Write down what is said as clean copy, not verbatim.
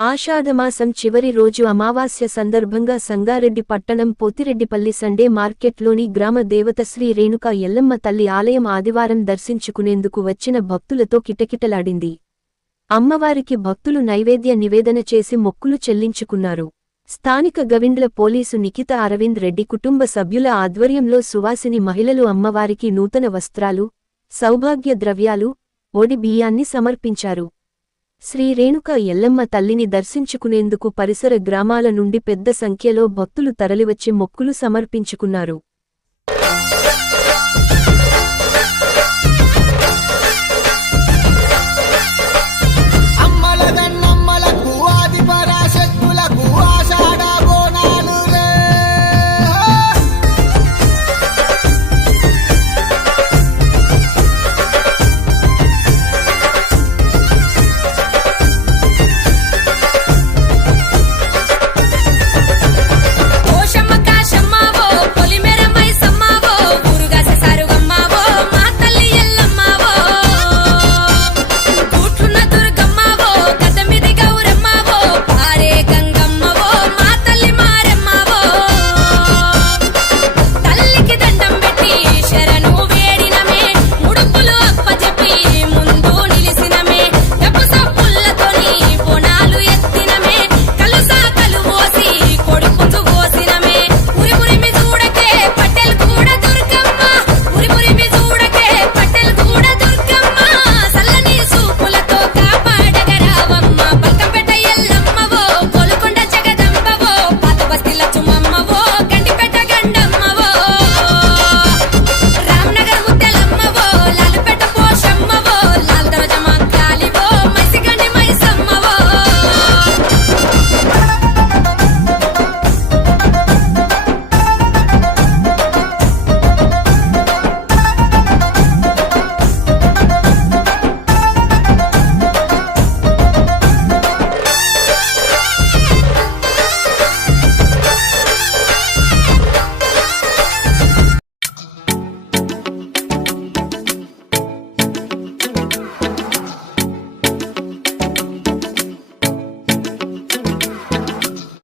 ఆషాఢమాసం చివరి రోజు అమావాస్య సందర్భంగా సంగారెడ్డి పట్టణం పోతిరెడ్డిపల్లి సండే మార్కెట్లోని గ్రామ దేవత శ్రీ రేణుకా ఎల్లమ్మ తల్లి ఆలయం ఆదివారం దర్శించుకునేందుకు వచ్చిన భక్తులతో కిటకిటలాడింది. అమ్మవారికి భక్తులు నైవేద్య నివేదన చేసి మొక్కులు చెల్లించుకున్నారు. స్థానిక గవిండ్ల పోలీసు నిఖిత అరవింద్ రెడ్డి కుటుంబ సభ్యుల ఆధ్వర్యంలో సువాసిని మహిళలు అమ్మవారికి నూతన వస్త్రాలు, సౌభాగ్య ద్రవ్యాలు, ఓడి బియ్యాన్ని సమర్పించారు. శ్రీ రేణుకా ఎల్లమ్మ తల్లిని దర్శించుకునేందుకు పరిసర గ్రామాల నుండి పెద్ద సంఖ్యలో భక్తులు తరలివచ్చి మొక్కులు సమర్పించుకున్నారు.